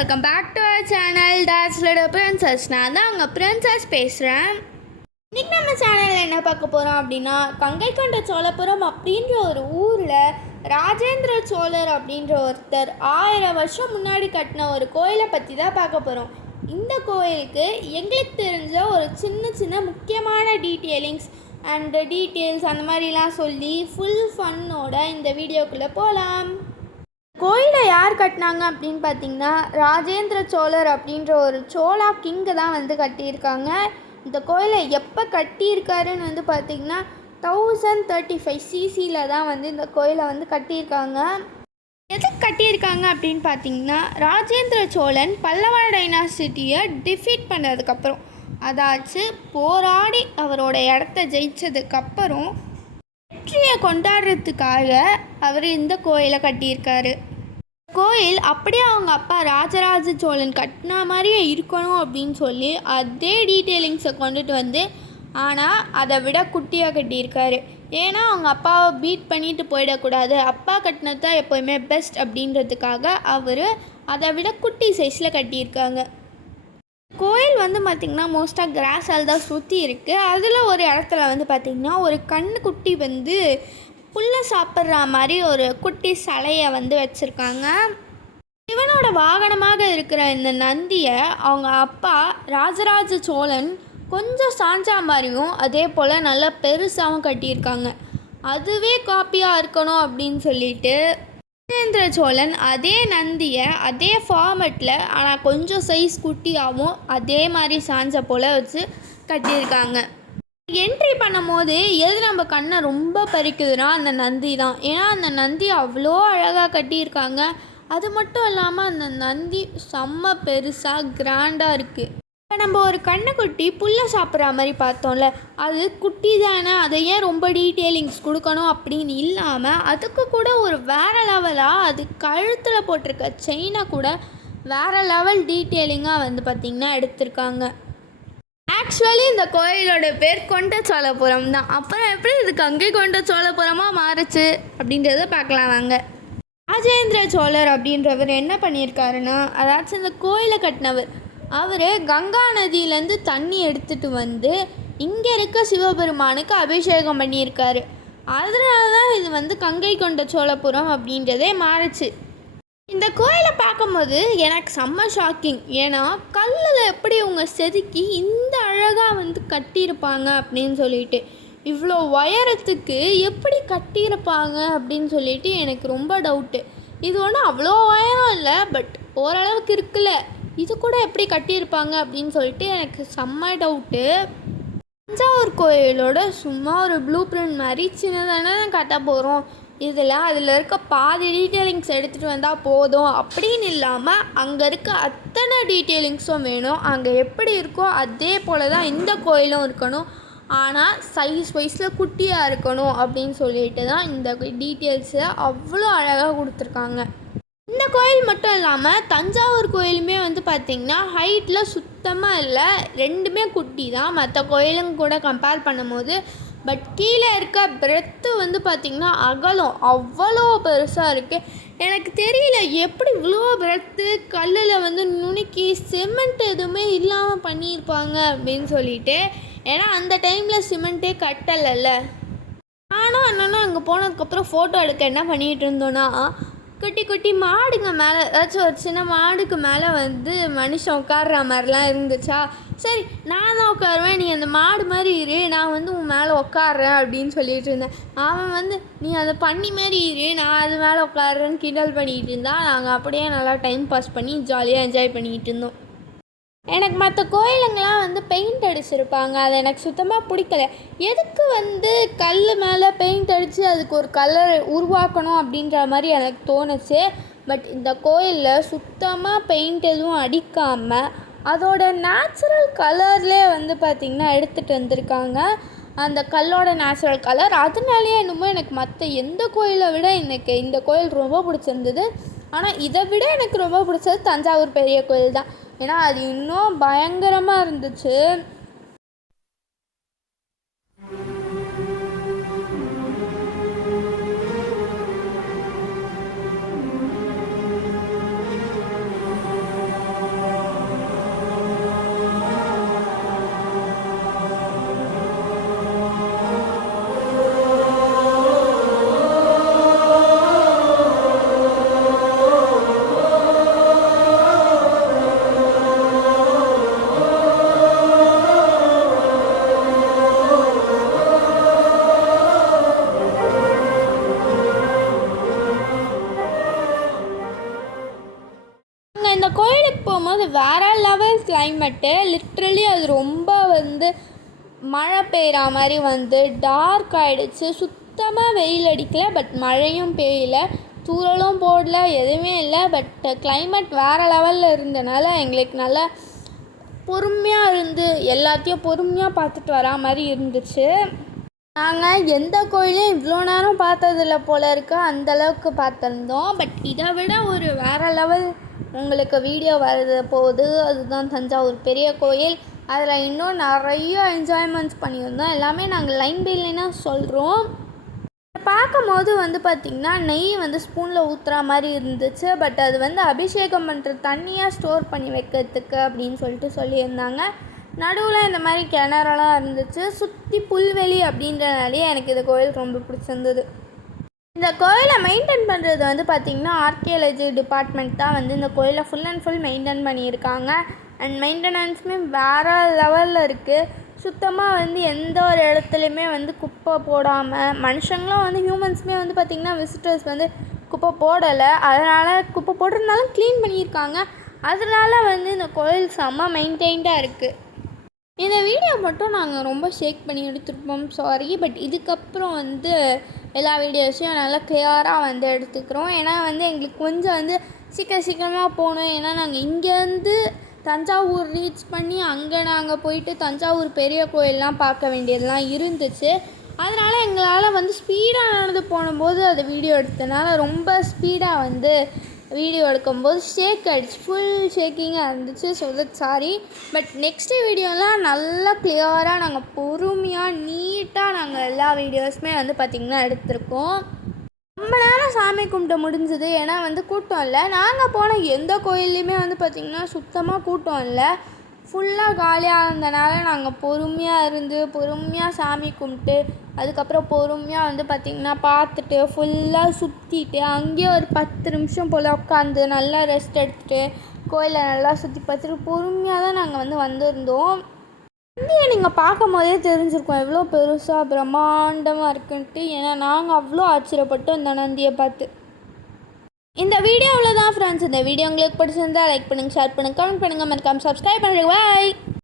Welcome back to our channel Dad's Little Princess. நான் தான் உங்கள் பிரின்சஸ் பேசுகிறேன். இன்றைக்கி நம்ம சேனலில் என்ன பார்க்க போகிறோம் அப்படின்னா, கங்கை கொண்ட சோழபுரம் அப்படின்ற ஒரு ஊரில் ராஜேந்திர சோழர் அப்படின்ற ஒருத்தர் 1000 வருஷம் முன்னாடி கட்டின ஒரு கோயிலை பற்றி தான் பார்க்க போகிறோம். இந்த கோயிலுக்கு எங்களுக்கு தெரிஞ்ச ஒரு சின்ன முக்கியமான டீட்டெயில்ஸ் அந்த மாதிரிலாம் சொல்லி ஃபுல் ஃபன்னோட இந்த வீடியோக்குள்ளே போகலாம். கோயிலை யார் கட்டினாங்க அப்படின்னு பார்த்தீங்கன்னா, ராஜேந்திர சோழர் அப்படின்ற ஒரு சோழா கிங்கு தான் வந்து கட்டியிருக்காங்க. இந்த கோயிலை எப்போ கட்டியிருக்காருன்னு வந்து பார்த்திங்கன்னா 1035 சிசியில் தான் வந்து இந்த கோயிலை வந்து கட்டியிருக்காங்க. எதுக்கு கட்டியிருக்காங்க அப்படின்னு பார்த்தீங்கன்னா, ராஜேந்திர சோழன் பல்லவ டைனாசிட்டியை டிஃபீட் பண்ணதுக்கப்புறம், அதாச்சு போராடி அவரோட இடத்த ஜெயிச்சதுக்கப்புறம் வெற்றியை கொண்டாடுறதுக்காக அவர் இந்த கோயிலை கட்டியிருக்காரு. கோயில் அப்படியே அவங்க அப்பா ராஜராஜ சோழன் கட்டின மாதிரியே இருக்கணும் அப்படின்னு சொல்லி அதே டீட்டெயிலிங்ஸை கொண்டுட்டு வந்து, ஆனால் அதை விட குட்டியாக கட்டியிருக்காரு. ஏன்னா அவங்க அப்பாவை பீட் பண்ணிட்டு போயிடக்கூடாது, அப்பா கட்டினது தான் எப்போயுமே பெஸ்ட் அப்படின்றதுக்காக அவர் அதை விட குட்டி சைஸில் கட்டியிருக்காங்க. கோயில் வந்து பார்த்திங்கன்னா மோஸ்ட்டாக கிராஸால் தான் சுற்றி இருக்குது. அதில் ஒரு இடத்துல வந்து பார்த்திங்கன்னா ஒரு கண்ணுக்குட்டி வந்து புல்லை சாப்பிட்ற மாதிரி ஒரு குட்டி சிலையை வந்து வச்சுருக்காங்க. சிவனோட வாகனமாக இருக்கிற இந்த நந்தியை அவங்க அப்பா ராஜராஜ சோழன் கொஞ்சம் சாஞ்சா மாதிரியும் அதே போல் நல்லா பெருசாகவும் கட்டியிருக்காங்க. அதுவே காப்பியாக இருக்கணும் அப்படின்னு சொல்லிட்டு ராஜேந்திர சோழன் அதே நந்தியை அதே ஃபார்மெட்டில் ஆனால் கொஞ்சம் சைஸ் குட்டியாகவும் அதே மாதிரி சாஞ்ச போல் வச்சு கட்டியிருக்காங்க. என்ட்ரி பண்ணும் போது எது நம்ம கண்ணை ரொம்ப பறிக்குதுன்னா அந்த நந்தி தான். ஏன்னா அந்த நந்தி அவ்வளோ அழகாக கட்டியிருக்காங்க. அது மட்டும் இல்லாமல் அந்த நந்தி செம்ம பெருசாக கிராண்டாக இருக்குது. இப்போ நம்ம ஒரு கண்ணுக்குட்டி புல்லை சாப்பிட்ற மாதிரி பார்த்தோம்ல, அது குட்டி தானே, அதை ஏன் ரொம்ப டீட்டெயிலிங்ஸ் கொடுக்கணும் அப்படின்னு இல்லாமல் அதுக்கு கூட ஒரு வேறு லெவலாக அது கழுத்தில் போட்டிருக்க செயினை கூட வேறு லெவல் டீட்டெயிலிங்காக வந்து பார்த்திங்கன்னா எடுத்திருக்காங்க. ஆக்சுவலி இந்த கோயிலோட பேர் கொண்ட சோழபுரம் தான். அப்புறம் எப்படி இது கங்கை கொண்ட சோழபுரமாக மாறுச்சு அப்படின்றத பார்க்கலாம் வாங்க. ராஜேந்திர சோழர் அப்படின்றவர் என்ன பண்ணியிருக்காருன்னா, அதாச்சும் இந்த கோயிலை கட்டினவர், அவர் கங்கா நதியிலேருந்து தண்ணி எடுத்துகிட்டு வந்து இங்கே இருக்க சிவபெருமானுக்கு அபிஷேகம் பண்ணியிருக்காரு. அதனால தான் இது வந்து கங்கை கொண்ட சோழபுரம் அப்படின்றதே மாறுச்சு. இந்த கோயிலை பார்க்கும்போது எனக்கு செம்ம ஷாக்கிங். ஏன்னா கல்லில் எப்படி இவங்க செதுக்கி இந்த அழகாக வந்து கட்டியிருப்பாங்க அப்படின்னு சொல்லிட்டு, இவ்வளோ உயரத்துக்கு எப்படி கட்டியிருப்பாங்க அப்படின்னு சொல்லிட்டு எனக்கு ரொம்ப டவுட்டு. இது ஒன்றும் அவ்வளோ உயரம் இல்லை, பட் ஓரளவுக்கு இருக்குல்ல, இது கூட எப்படி கட்டியிருப்பாங்க அப்படின்னு சொல்லிட்டு எனக்கு செம்ம டவுட்டு. தஞ்சாவூர் கோயிலோட சும்மா ஒரு ப்ளூ பிரிண்ட் மாதிரி சின்னதானே கட்ட போகிறோம், அதில் இருக்க பாதி டீட்டெயிலிங்ஸ் எடுத்துகிட்டு வந்தால் போதும் அப்படின்னு இல்லாமல் அங்கே இருக்க அத்தனை டீட்டெயிலிங்ஸும் வேணும். அங்கே எப்படி இருக்கோ அதே போல் தான் இந்த கோயிலும் இருக்கணும், ஆனால் சைஸ் வைஸில் குட்டியாக இருக்கணும் அப்படின்னு சொல்லிட்டு தான் இந்த டீட்டெயில்ஸை அவ்வளோ அழகாக கொடுத்துருக்காங்க. இந்த கோயில் மட்டும் இல்லாமல் தஞ்சாவூர் கோயிலுமே வந்து பார்த்திங்கன்னா ஹைட்டில் சுத்தமாக இல்லை, ரெண்டுமே குட்டி தான் மற்ற கோயிலும் கூட கம்பேர் பண்ணும்போது. பட் கீழே இருக்க பிரெத்து வந்து பார்த்திங்கன்னா அகலம் அவ்வளோ பெருசாக இருக்குது. எனக்கு தெரியல எப்படி இவ்வளோ பிரெத்து கல்லில் வந்து நுணுக்கி சிமெண்ட் எதுவுமே இல்லாமல் பண்ணியிருப்பாங்க அப்படின்னு சொல்லிட்டு. ஏன்னா அந்த டைமில் சிமெண்ட்டே கட்டலைல்ல. நானும் அண்ணனும் அங்கே போனதுக்கப்புறம் ஃபோட்டோ எடுக்க என்ன பண்ணிகிட்டு இருந்தோன்னா, குட்டி குட்டி மாடுங்க மேலே, ஏதாச்சும் ஒரு சின்ன மாடுக்கு மேலே வந்து மனுஷன் உட்கார்ற மாதிரிலாம் இருந்துச்சா. சரி நான் தான் உட்காருவேன், நீ அந்த மாடு மாதிரி இரு, நான் வந்து உன் மேலே உட்காடுறேன் அப்படின்னு சொல்லிட்டு இருந்தேன். அவன் வந்து நீ அதை பண்ணி மாதிரி இரு, நான் அது மேலே உட்காடுறேன்னு கிண்டல் பண்ணிகிட்டு இருந்தான். நாங்கள் அப்படியே நல்லா டைம் பாஸ் பண்ணி ஜாலியாக என்ஜாய் பண்ணிகிட்டு இருந்தோம். எனக்கு மற்ற கோயிலுங்கெலாம் வந்து பெயிண்ட் அடிச்சிருப்பாங்க, அது எனக்கு சுத்தமாக பிடிக்கல. எதுக்கு வந்து கல் மேலே பெயிண்ட் அடித்து அதுக்கு ஒரு கலர் உருவாக்கணும் அப்படின்ற மாதிரி எனக்கு தோணுச்சு. பட் இந்த கோயிலில் சுத்தமாக பெயிண்ட் எதுவும் அடிக்காமல் அதோட நேச்சுரல் கலர்லேயே வந்து பார்த்திங்கன்னா எடுத்துகிட்டு வந்திருக்காங்க. அந்த கல்லோட நேச்சுரல் கலர், அதனாலேயே என்னமோ எனக்கு மற்ற எந்த கோயிலை விட எனக்கு இந்த கோயில் ரொம்ப பிடிச்சிருந்தது. ஆனால் இதை விட எனக்கு ரொம்ப பிடிச்சது தஞ்சாவூர் பெரிய கோயில் தான். ஏன்னா அது இன்னும் பயங்கரமாக இருந்துச்சு. இந்த கோயிலுக்கு போகும்போது வேறு லெவல் கிளைமேட்டு. லிட்ரலி அது ரொம்ப வந்து மழை பெய்கிற மாதிரி வந்து டார்க் ஆகிடுச்சு. சுத்தமாக வெயில் அடிக்கலை, பட் மழையும் பெய்யலை, தூறலும் போடல, எதுவுமே இல்லை. பட் கிளைமேட் வேறு லெவலில் இருந்தனால எங்களுக்கு நல்லா பொறுமையாக இருந்து எல்லாத்தையும் பொறுமையாக பார்த்துட்டு வரா மாதிரி இருந்துச்சு. நாங்கள் எந்த கோயிலையும் இவ்வளோ நேரம் பார்த்ததில்ல போல இருக்கு, அந்தளவுக்கு பார்த்துருந்தோம். பட் இதை விட ஒரு வேறு லெவல் உங்களுக்கு வீடியோ போகுது. அதுதான் தஞ்சாவூர் பெரிய கோயில். அதில் இன்னும் நிறைய என்ஜாய்மெண்ட்ஸ் பண்ணியிருந்தோம். எல்லாமே நாங்கள் லைன் பை லைனாக சொல்கிறோம். பார்க்கும்போது வந்து பார்த்திங்கன்னா நெய் வந்து ஸ்பூனில் ஊற்றுற மாதிரி இருந்துச்சு. பட் அது வந்து அபிஷேகம் பண்ணுற தண்ணியாக ஸ்டோர் பண்ணி வைக்கிறதுக்கு அப்படின்னு சொல்லியிருந்தாங்க. நடுவில் இந்த மாதிரி கிணறெல்லாம் இருந்துச்சு. சுற்றி புல்வெளி அப்படின்றனாலே எனக்கு இந்த கோயில் ரொம்ப பிடிச்சிருந்தது. இந்த கோயிலை மெயின்டைன் பண்ணுறது வந்து பார்த்திங்கன்னா ஆர்கியாலஜி டிபார்ட்மெண்ட் தான் வந்து இந்த கோயிலை ஃபுல் அண்ட் ஃபுல் மெயின்டைன் பண்ணியிருக்காங்க. அண்ட் மெயின்டெனன்ஸுமே வேறு லெவலில் இருக்குது. சுத்தமாக வந்து எந்த ஒரு இடத்துலையுமே வந்து குப்பை போடாமல், மனுஷங்களும் வந்து ஹியூமன்ஸுமே வந்து பார்த்திங்கன்னா விசிட்டர்ஸ் வந்து குப்பை போடலை, அதனால் குப்பை போடுறதுனாலும் க்ளீன் பண்ணியிருக்காங்க. அதனால் வந்து இந்த கோயில் செம்ம மெயின்டைன்டாக இருக்குது. இந்த வீடியோ மட்டும் நாங்கள் ரொம்ப ஷேக் பண்ணி எடுத்துருப்போம், சாரி. பட் இதுக்கப்புறம் வந்து எல்லா வீடியோஸையும் நல்லா கிளியராக வந்து எடுத்துக்கிறோம். ஏன்னா வந்து எங்களுக்கு கொஞ்சம் வந்து சீக்கிரமாக போகணும். ஏன்னா நாங்கள் இங்கேருந்து தஞ்சாவூர் ரீச் பண்ணி அங்கே நாங்கள் போயிட்டு தஞ்சாவூர் பெரிய கோயிலெலாம் பார்க்க வேண்டியதெல்லாம் இருந்துச்சு. அதனால் எங்களால் வந்து ஸ்பீடாக நடந்து போகும்போது அதை வீடியோ எடுத்தனால ரொம்ப ஸ்பீடாக வந்து வீடியோ எடுக்கும்போது ஷேக் ஆகிடுச்சு, ஃபுல் ஷேக்கிங்காக இருந்துச்சு. So that sorry. But next வீடியோலாம் நல்லா கிளியராக நாங்கள் பொறுமையாக நீட்டாக நாங்கள் எல்லா வீடியோஸுமே வந்து பார்த்திங்கன்னா எடுத்திருக்கோம். ரொம்ப நேரம் சாமி கும்பிட்டு முடிஞ்சது. ஏன்னா வந்து கூட்டம் இல்லை. நாங்கள் போன எந்த கோயில்லையுமே வந்து பார்த்திங்கன்னா சுத்தமாக கூட்டம் இல்லை, ஃபுல்லாக காலியாக இருந்தனால நாங்கள் பொறுமையாக இருந்து பொறுமையாக சாமி கும்பிட்டு அதுக்கப்புறம் பொறுமையாக வந்து பார்த்திங்கன்னா பார்த்துட்டு ஃபுல்லாக சுற்றிட்டு அங்கேயே ஒரு 10 நிமிஷம் போல் உட்காந்து நல்லா ரெஸ்ட் எடுத்துகிட்டு கோயிலை நல்லா சுற்றி பார்த்துட்டு பொறுமையாக தான் நாங்கள் வந்து வந்திருந்தோம். நந்தியை நீங்கள் பார்க்கும் போதே தெரிஞ்சிருக்கோம் எவ்வளோ பெருசாக பிரம்மாண்டமாக இருக்குன்ட்டு. ஏன்னா நாங்கள் அவ்வளோ ஆச்சரியப்பட்டோம் இந்த நந்தியை பார்த்து. இந்த வீடியோவில் தான் ஃப்ரெண்ட்ஸ். இந்த வீடியோ உங்களுக்கு பிடிச்சிருந்தா லைக் பண்ணுங்கள், ஷேர் பண்ணுங்கள், கமெண்ட் பண்ணுங்கள், மறக்காம சப்ஸ்கிரைப் பண்ணுங்கள். பாய்.